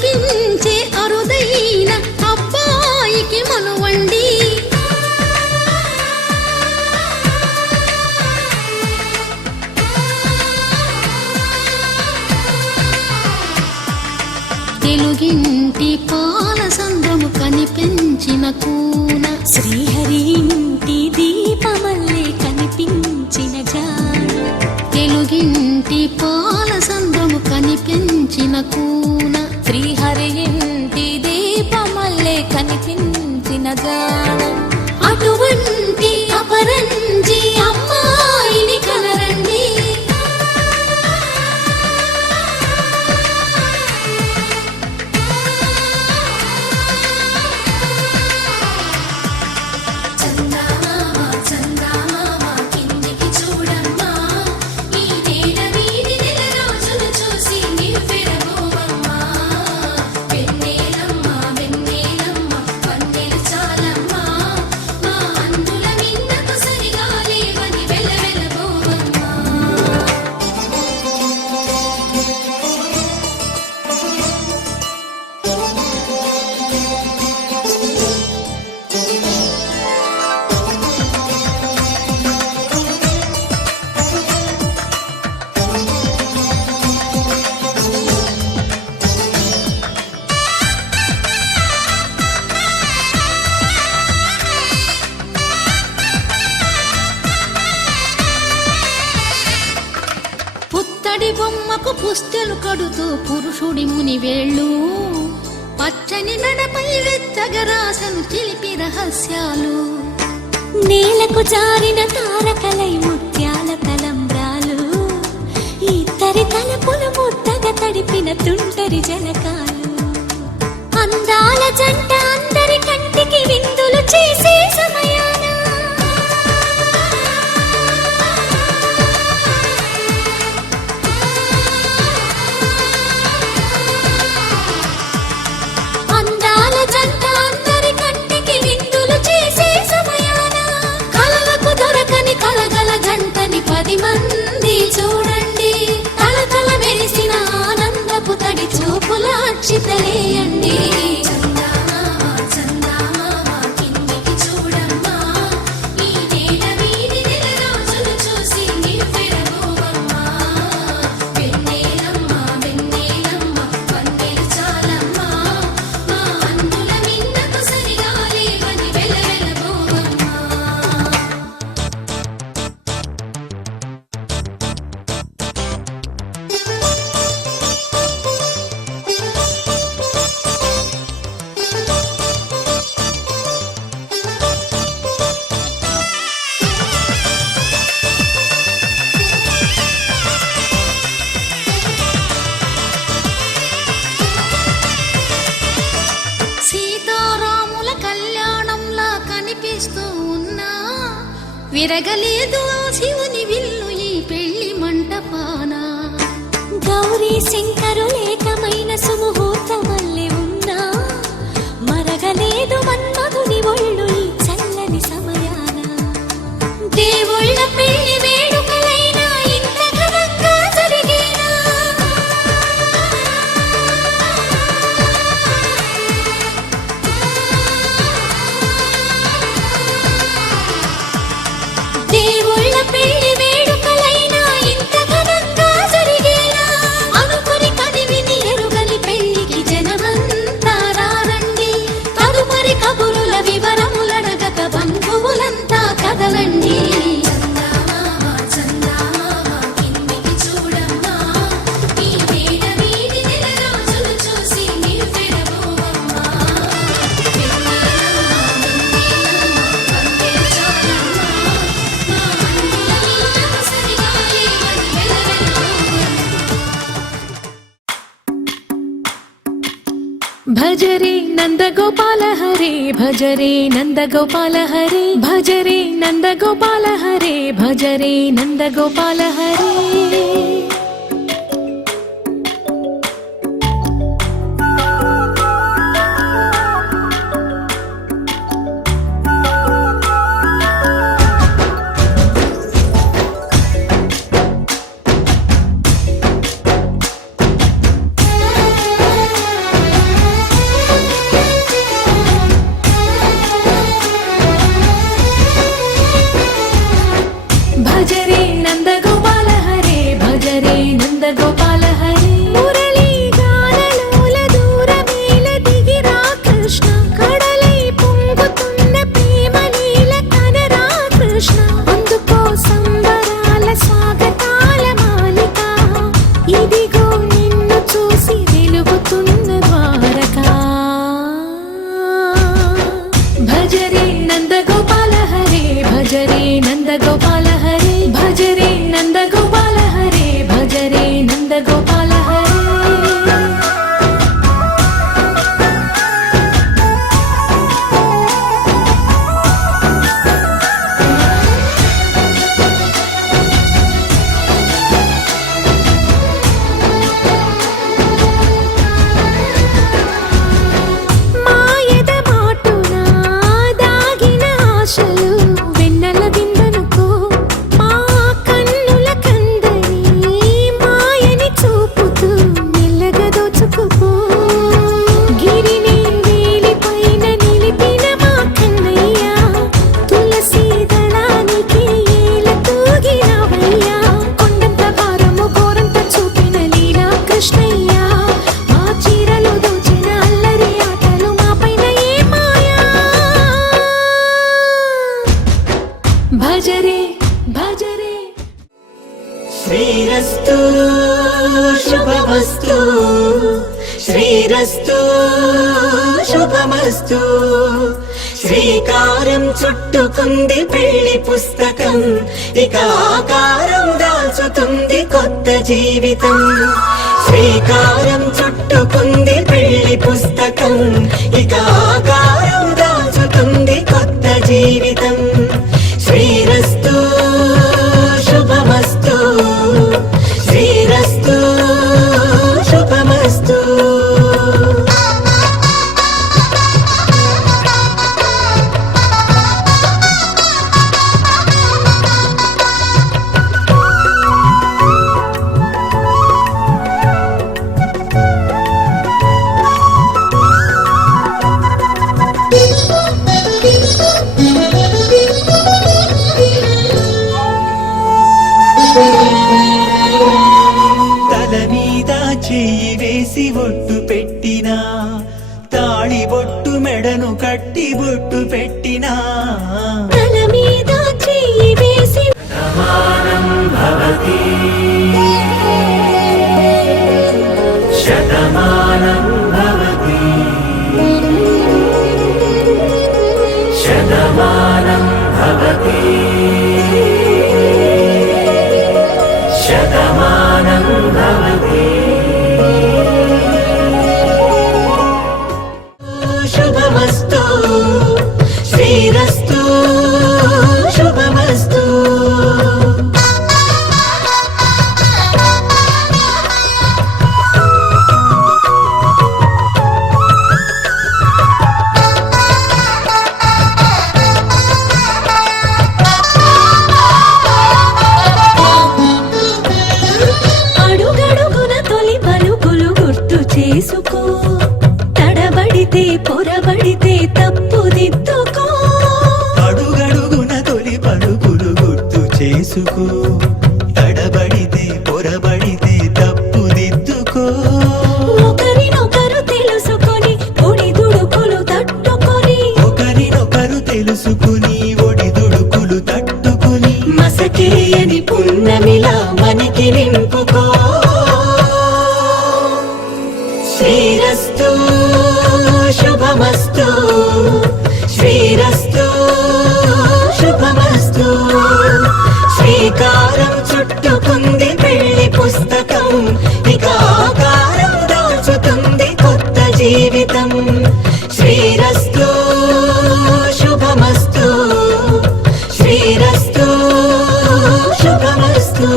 కనిపించే అరుదైన అబ్బాయికి మనువండి. తెలుగింటి పాల సంద్రము కనిపించిన కూన, శ్రీహరి ఇంటి దీపమల్లే కనిపించిన జాడ. తెలుగింటి పాల సంద్రము కనిపించిన కూన, శ్రీహరి ఇంటి దీపమల్లే కనిపించిన జాడ. అటువంటి అపరంజి అమ్మాయిని కనరండి. పుత్తడి బొమ్మకు పుస్తెలు కడుతూ పురుషుడి ముని వేళ్ళు, పచ్చని నడపై వెచ్చగరాసను చిలిపి రహస్యాలు. నేలకు జారిన తారకలై ముత్యాల తలంబ్రాలు, ఇద్దరి తలపులు ముద్దగా తడిపిన తుంటరి జలకాలు. అందాల జంట అందరి కంటికి విందులు చేసే సమయాన మంది చూడండి, తలతల మెరిసిన ఆనందపు తడి చూపుల అక్షితలేయండి. విరగలేదు ఆ శివుని విల్లు ఈ పెళ్లి మంటపాన. గౌరీ శంకరులేకమైన సుముహూర్తమల్లె ఉన్నా, మరగలేదు మన్మధుని ఒళ్ళు ఈ చల్లని సమయాన. దేవుళ్ళ పెళ్లి వేడుకలైనా ఇంత ఘనంగా జరిగేనా? దేవుళ్ళ పెళ్లి వేడుకలైనా ఇంత ఘనంగా జరిగేనా? అనుకుని కదివిని ఎరుగని పెళ్లికి జనమంతా రారండి. తదుపరి కబురుల వివరములడగక బంధువులంతా కదలండి. భజరే నందగోపాల హరే, భజరే నందగోపాల హరే, భజరే నందగోపాల హరే, భజరే నందగోపాల హరే. భజరే నందగోపాల హరే భజరే నందగోపాల హరే భజరే నందగోపాల హరే భజరే భజరే శ్రీరస్తు శుభమస్తు శ్రీరస్తు శుభమస్తు శ్రీకారం చుట్టుకుంది పెళ్లి పుస్తకం ఇక ఆకారం దాల్చుతుంది కొత్త జీవితం శ్రీకారం చుట్టుకుంది పెళ్లి పుస్తకం ఇక ఆకారం దాల్చుతుంది కొత్త జీవితం శ్రీరస్తు శుభమస్తు శ్రీరస్తు శుభమస్తు తల మీద చెయ్యి వేసి ఒట్టు పెట్టినా తాళి బొట్టు మెడను కట్టి బొట్టు పెట్టినా తల మీద చెయ్యి వేసి శతమానం భవతి శతమానం భవతి శతమానం భవతి శతమానం భవతి శుభమస్తు శ్రీరస్తు శుభమస్తు అడుగడుగున తొలి పలుకులు గుర్తు చేసుకో తడబడితే పొరబడితే తప్పుదిద్దుకో అడుగడుగున తొలి పలుకులు గుర్తు చేసుకో తడబడితే పొరబడితే తప్పుదిద్దుకో ఒకరినొకరు తెలుసుకొని ఒడిదుడుకులు తట్టుకొని ఒకరినొకరు తెలుసుకుని ఒడిదుడుకులు తట్టుకుని మసకేయని పున్నమిలా మనకి నింపుకో శ్రీరస్తు శుభమస్తు శ్రీరస్తు శుభమస్తు శ్రీకారం చుట్టుకుంది పెళ్లి పుస్తకం ఇక ఆకారం దాల్చుతుంది కొత్త జీవితం శ్రీరస్తు శుభమస్తు శ్రీరస్తు శుభమస్తు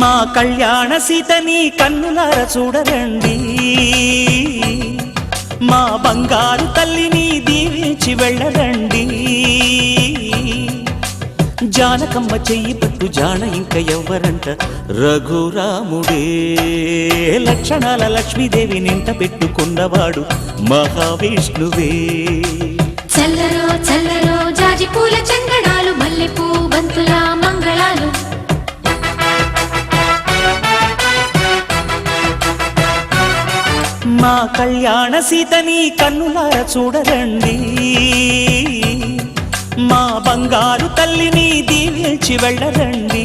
మా కళ్యాణ సీతని కన్నులార చూడరండి మా బంగారు తల్లిని దీవించి వెళ్ళరండి జానకమ్మ చెయ్యి పట్టు జాన ఇంక ఎవ్వరంట రఘురాముడే లక్షణాల లక్ష్మీదేవి నింట పెట్టుకున్నవాడు మహావిష్ణువే చల్లరో చల్లరో జాజి పూల చంగడాలు మల్లెపూ బంతుల మంగళాలు మా కళ్యాణ సీతని కన్నులార చూడరండి మా బంగారు తల్లిని దీవించి వెళ్ళరండి.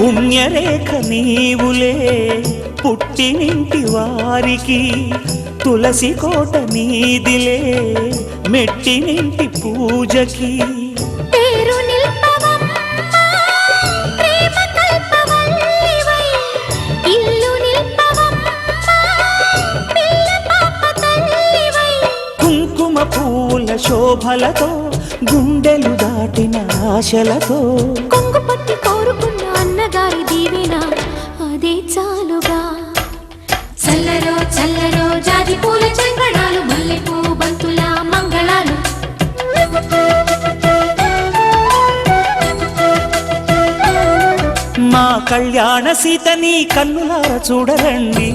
పుణ్యరేఖ నీవులే పుట్టినింటి వారికి, తులసి కోట నీదిలే మెట్టినింటి పూజకి. పేరు నిల్పవమ్మా, ప్రేమ కల్పవల్లివై, ఇల్లు నిల్పవమ్మా, పిల్ల పాప తల్లివై. కుంకుమ పూల శోభలతో గుండెలు దాటిన ఆశలతో, కొంగు పట్టి కోరుకున్న అన్నగారి దీవెన అదే చాలుగా. చల్లరో చల్లరో జాజి పూల చెంగడాలు, మల్లెపూ బంతుల మంగళాలు. మా కళ్యాణ సీతని కన్నులార చూడరండి.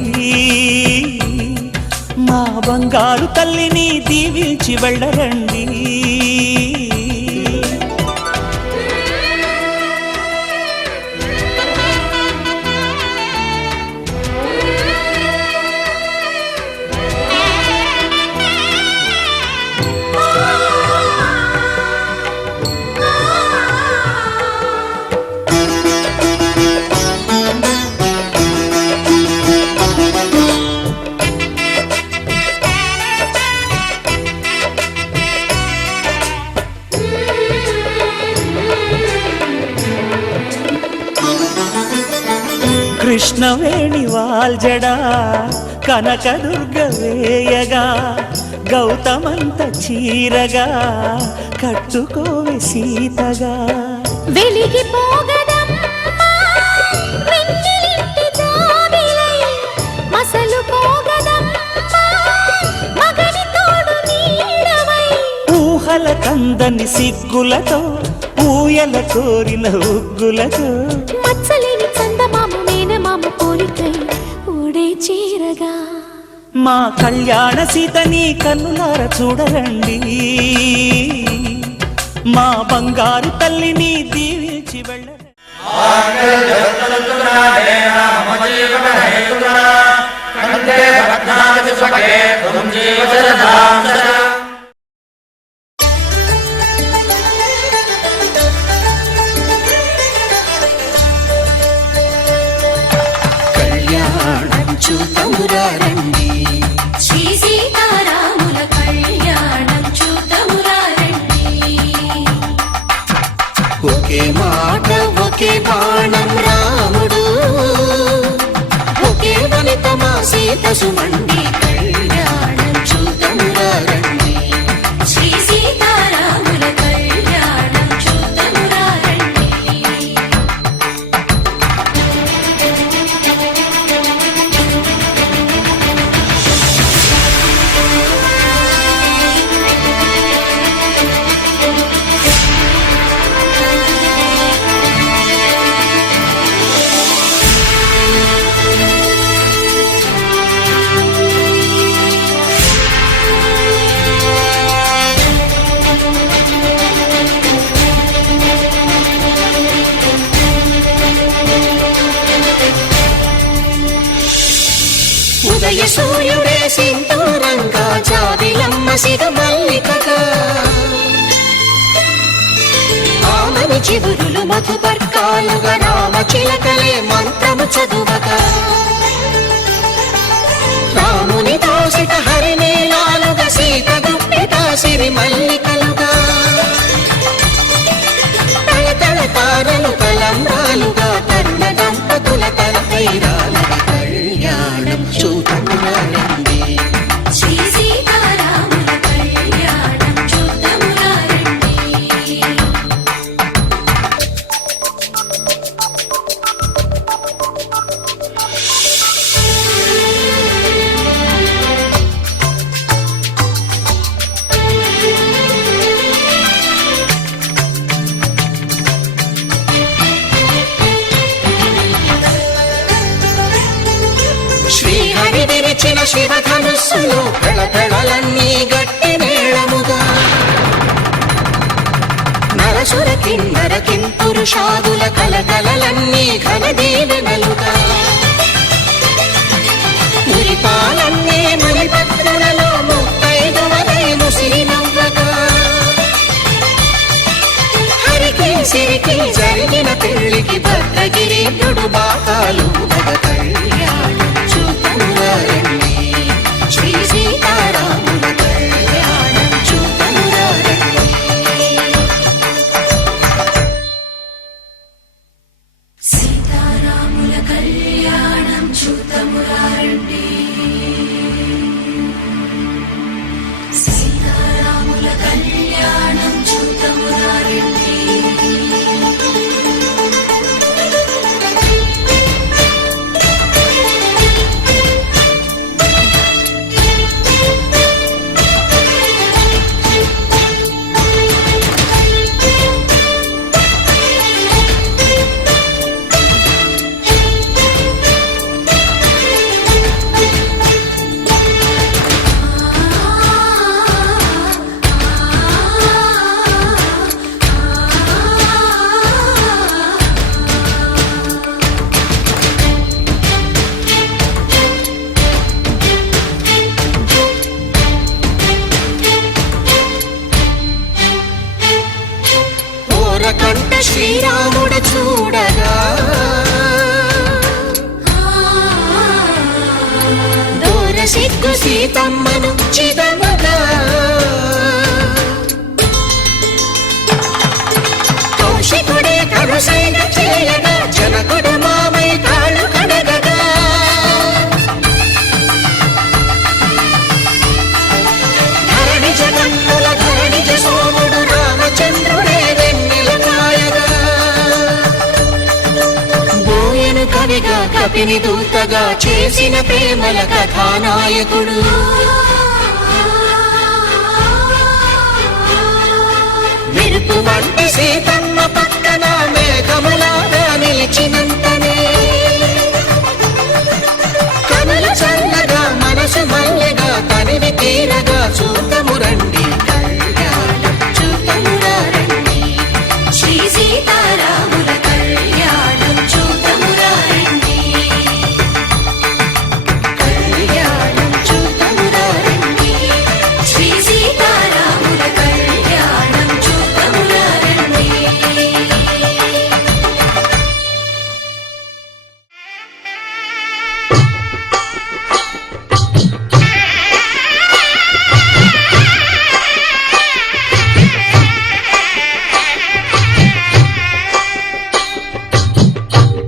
మా బంగారు తల్లిని దీవించి వెళ్ళరండి. కృష్ణవేణి వాల్జడా కనకదుర్గ వేయగా, గౌతమంత చీరగా కట్టుకోవే సీతగా. వెలిగిపోగదమ్మా వెన్నెలింటి జాబిలై, మసలుకోగదమ్మా మగని తోడు నీడవై. ఊహల కందని సిగ్గులతో ఊయల కోరిన ఉగ్గులతో, మచ్చలేని చందమామ మేనమామ పోలికై ఓడే చీరగా. మా కళ్యాణ సీతని కన్నులార చూడరండి. మా బంగారు తల్లిని దీవించి వెళ్ళరండి. కళ్యాణం చూతమురారండి, శ్రీ సీతారాముల కళ్యాణం చూతమురారండి. ఒకే మాట ఒకే బాణం రాముడు, ఒకే వనిత మా సీత సుమండి. కళ్యాణం చూతమురారండి, శ్రీ సీతారాముల కళ్యాణం చూతమురారండి. ఉదయ సూర్యుడే సింధూరంగా, జాబిలమ్మ సిగ మల్లికగా. ఆమని చివురులు మధుపర్కాలుగా, రామ చిలకలే మంత్రము చదువగా. రాముని దోసిట హరినేలాలుగా, సీత గుప్పిట సిరి మల్లికలుగా. తళతళ తారలు తలంబ్రాలుగా, తరుణ దంపతుల తలపైరాలుగా. కళ్యాణం చూతమురారండి, శ్రీ సీతారాముల కళ్యాణం చూతమురారండి. గాలిలో పెళపెళలన్నీ గట్టి మేళముగా నరసుర కిన్నర కింపురుషాదుల కలకలలన్నీ ఘన దీవెనలుగా మురిపాలన్నీ మణిపత్రులలో ముత్తైదువలై ముసిరి నవ్వగా హరికి సిరికి జరిగిన పెళ్లికి భద్రగిరీంద్రుడు బాకాలు భగ కళ్యాణం చూతమురారండి శ్రీ సీతారాముల కళ్యాణం చూతమురారండి సీతారాముల కళ్యాణం చూతమురారండి సీతారాముల కళ్యాణం చూతమురారండి ఓరకంట శ్రీరాముడు చూడగా దూర సిగ్గు సీతమ్మను చిదమగా కౌశికుడే కరుసైన చేయగా జనకుడు మామై కాళ్ళు కడగగా ధరణి జగన్నుల ధరణిజ సోముడు రామచంద్రుడే వెన్నెల కాయగా బోయను కవిగా కపిని దూతగా చేసిన ప్రేమల కథానాయకుడు మెరుపు వంటి సీతమ్మ పక్కన మేఘములాగా నిలిచినంతనే కనులు చల్లగా మనసు మల్లెగా తనివి తీరగా చూతమురండి కళ్యాణం చూతమురారండి శ్రీ సీతారాముల కళ్యాణం చూతమురారండి కళ్యాణం చూతమురారండి శ్రీ సీతారాముల కళ్యాణం చూతమురారండి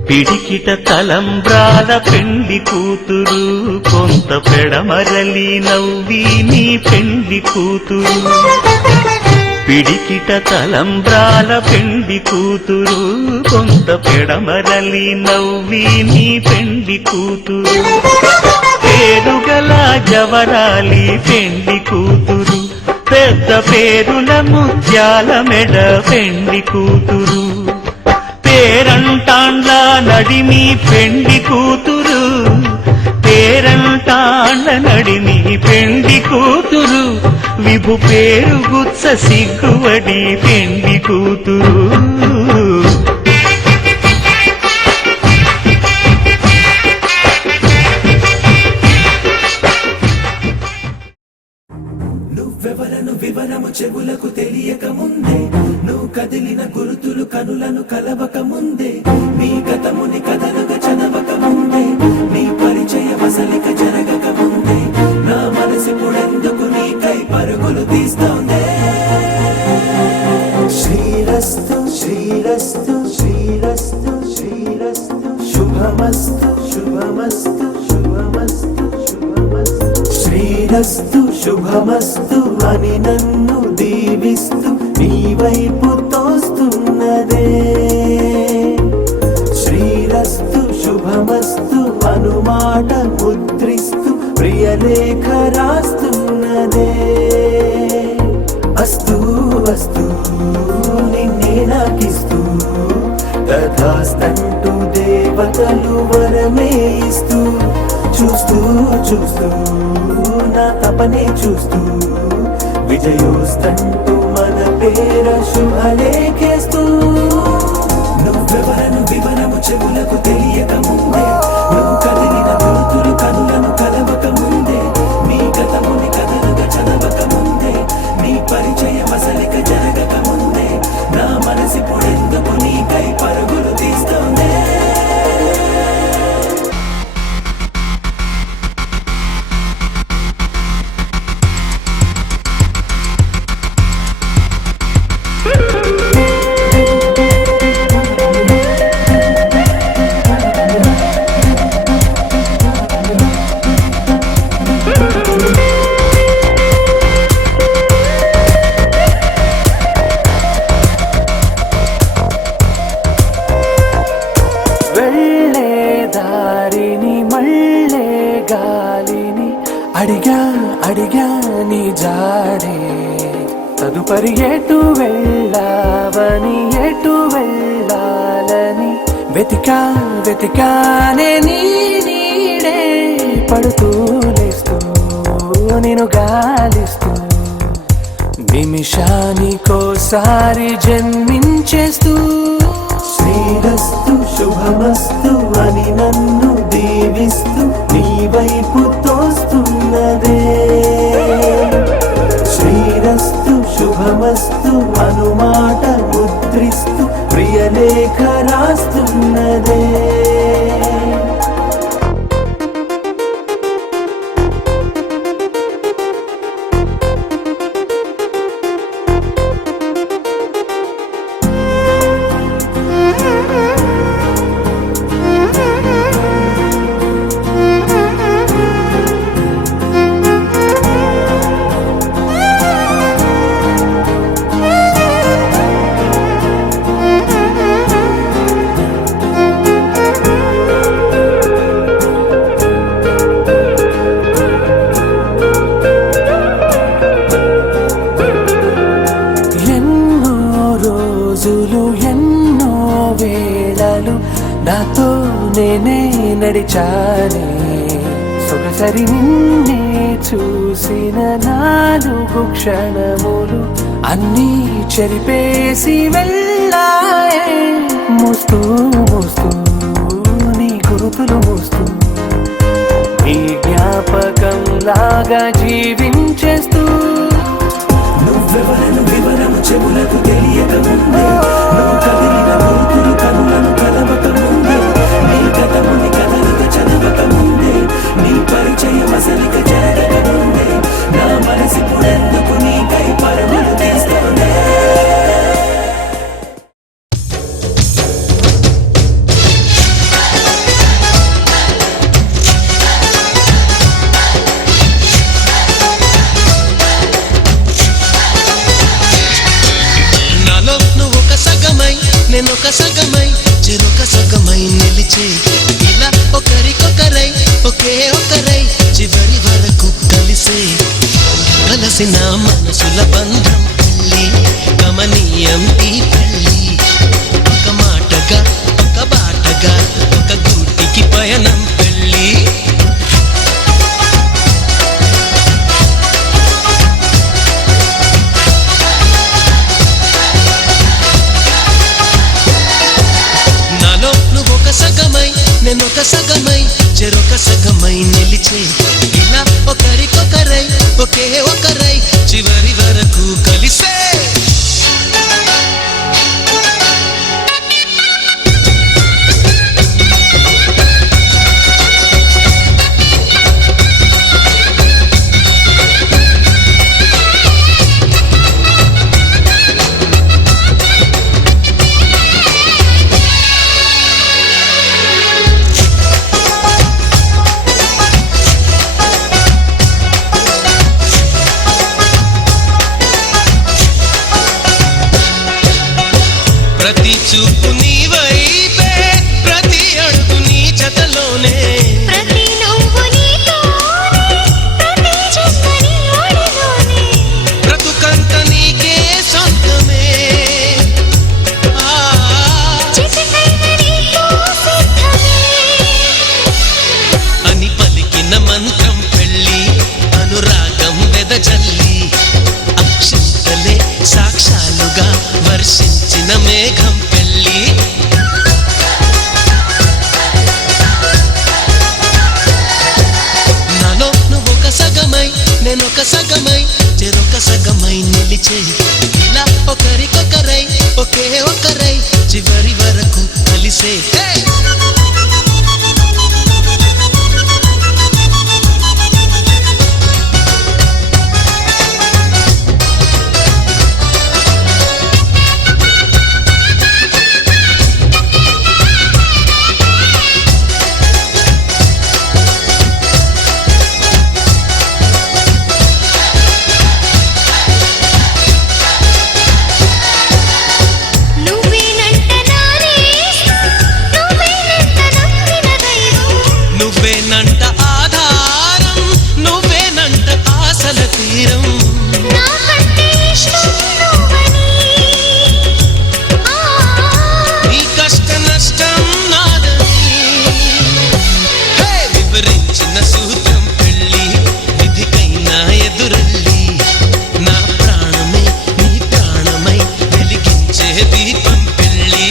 పిడికిట తలంబ్రాల పెండి కూతురు కొంత పెడమరలి నవ్వి నీ పెండి కూతురు పిడికిట తలంబ్రాల పెండి కూతురు కొంత పెడమరలి నవ్వి నీ పెండి కూతురు పేరుగల జవరాలి పెండి కూతురు పెద్ద పేరుల ముత్యాల మెడ పెండి కూతురు పేరంటాండ్ల నడిమి పెండి కూతురు పేరంటాండ్ల నడిమి పెండి కూతురు విభు పేరు గుత్స సిగ్గువడి పెండి కూతురు నువ్వెవరను వివరము చెవులకు తెలియక ముందే నువ్వు కదిలిన గురుతులు కనులను కలవక ముందే నీ గతముని కథలుగా చదవక ముందే నీ పరిచయ వసలిక జరగక ముందే నా మనసు పుడెందుకు నీకై పరుగులు తీస్తోందే శ్రీరస్తు శ్రీరస్తు శ్రీరస్తు శ్రీరస్తు శుభమస్తు శుభమస్తు శుభమస్తు శుభమస్తు శ్రీరస్తు శుభమస్తు అని నన్ను దీవిస్తూ నీ వైపు తోస్తున్నదే శ్రీరస్తు శుభమస్తు అనుమాట ముద్రిస్తూ ప్రియలేఖ రాస్తున్నదే అస్తు అస్తు నిన్నే నాకిస్తూ తథాస్తంటూ దేవతలు వరమే ఇస్తూ చూస్తూ చూస్తూ నా తపనే చూస్తూ విజయోస్తంటూ మన పేర శుభలేఖేస్తూ నువ్వెవరను వివరము చెవులకు తెలియక ముందే నువ్వు కదిలిన గుర్తులు కనులను కలవక ముందే నీ గతముని కథలుగా చదవక ముందే నీ పరిచయం అసలిక జరగక ముందే నా మనసిప్పుడెందుకు నీకై పరుగులు తీస్తోందే వెళ్ళే దారిని మళ్ళే గాలిని అడిగా అడిగా నీ జాడే తదుపరి ఎటు వెళ్ళావని ఎటు వెళ్ళాలని వెతికా వెతికానే నీ నీడే పడుతూ లేస్తూ నేను గాలిస్తూ నిమిషానికోసారి జన్మించేస్తూ శ్రీరస్తు శుభమస్తు అని నన్ను దీవిస్తూ నీ వైపు తోస్తున్నదే శ్రీరస్తు శుభమస్తు అనుమాట ముద్రిస్తూ ప్రియలేఖ రాస్తున్నదే ఎన్నో వేళలు నాతో నేనే నడిచానే సొగసరి నిన్నే చూసిన 4 క్షణములు అన్నీ చెరిపేసి వెళ్ళాయే మోస్తూ మోస్తూ నీ గురుతులు మోస్తూ నీ జ్ఞాపకం లాగా జీవించేస్తూ నువ్వెవరను వివరము చెవులకు తెలియక ముందే నువ్వు కదిలిన గుర్తులు కనులను కలవక ముందే నీ గతముని కథలుగా చదవక ముందే నీ పరిచయం అసలిక జరగక ముందే నా మనసిప్పుడెందుకు నీకై పరుగులు తీస్తోందే నేనొక సగమై చెరొక సగమై నిలిచే ఇలా ఒకరికొకరై ఒకే ఒకరై చివరి వరకు కలిసే కలసిన మనసుల బంధం పెళ్ళి గమనీయం ఈ పెళ్ళి ఒక మాటగా ఒక బాటగా ఒక గూటికి పయనం పెళ్ళి సగమై నేనొక సగమై చెరొక సగమై నిలిచే ఇలా ఒకరికొకరై ఒకే ఒకరై చివరి వరకు కలిసే జల్లి అక్షంతలే సాక్షాలుగా వర్షించిన మేఘం పెళ్ళి నాలో నువ్వొక సగమై నేనొక సగమై చెరొక సగమై నిలిచే ఇలా ఒకరికొకరై ఒకే ఒకరై చివరి వరకు కలిసే నువ్వేనంట ఆధారం నువ్వేనంట ఆశల తీరం నీ కష్ట నష్టం నాదని వివరించిన సూత్రం పెళ్ళి విధికైనా ఎదురల్లి నా ప్రాణమే నీ ప్రాణమై వెలిగించే దీపం పెళ్ళి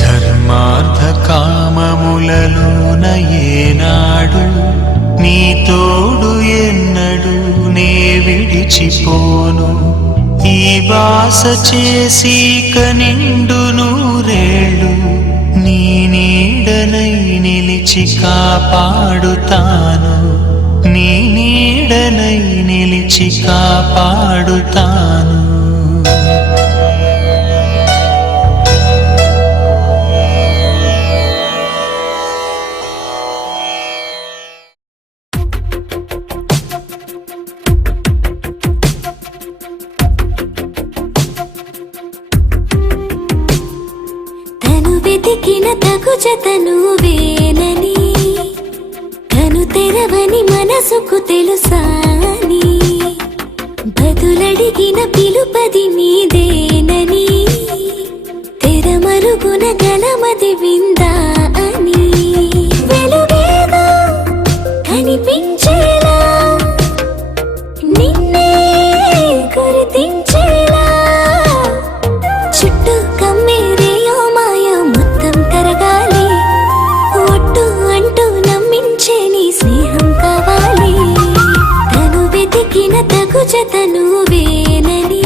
ధర్మార్థ కామములలోన ఏనాడు నీ తోడు ఎన్నడు నే విడిచిపోను ఈ వాస చేసి కనిండు నూరేళ్ళు నీ నీడనై నిలిచి కాపాడుతాను నీ నీడనై నిలిచి కాపాడుతాను వెతికిన తగు జతను వేనని కను తెరవని మనసుకు తెలుసాని బదులడిగిన పిలుపది నీదేనని తెరమరుగున గలమది విందా అని వెలుగేదో కనిపించేలా నిన్నే గుర్తించేలా చుట్టూ కమ్మేరేయో మాయా మొత్తం కరగాలి ఒట్టు అంటూ నమ్మించే నీ స్నేహం కావాలి తను వెతికిన తగు జతను వేనని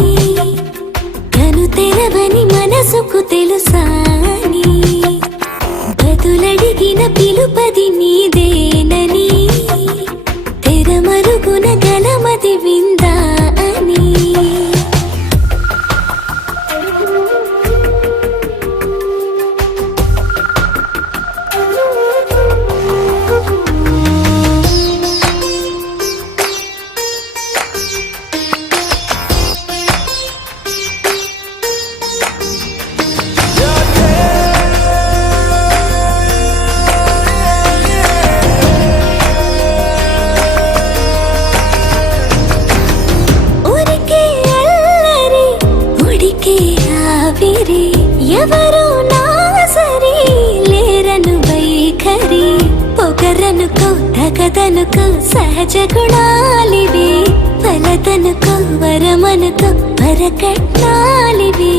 కను తెరవని మనసుకు తెలుసాని బదులడిగిన పిలుపది నీదేనని తెరమరుగున గలమది విందా అని ఎవరు నా సరి లేరను వైఖరి పొగరనుకో తగదనుకో సహజ గుణాలివి ఫలదనుకో వరమనుకో వరకట్నాలివి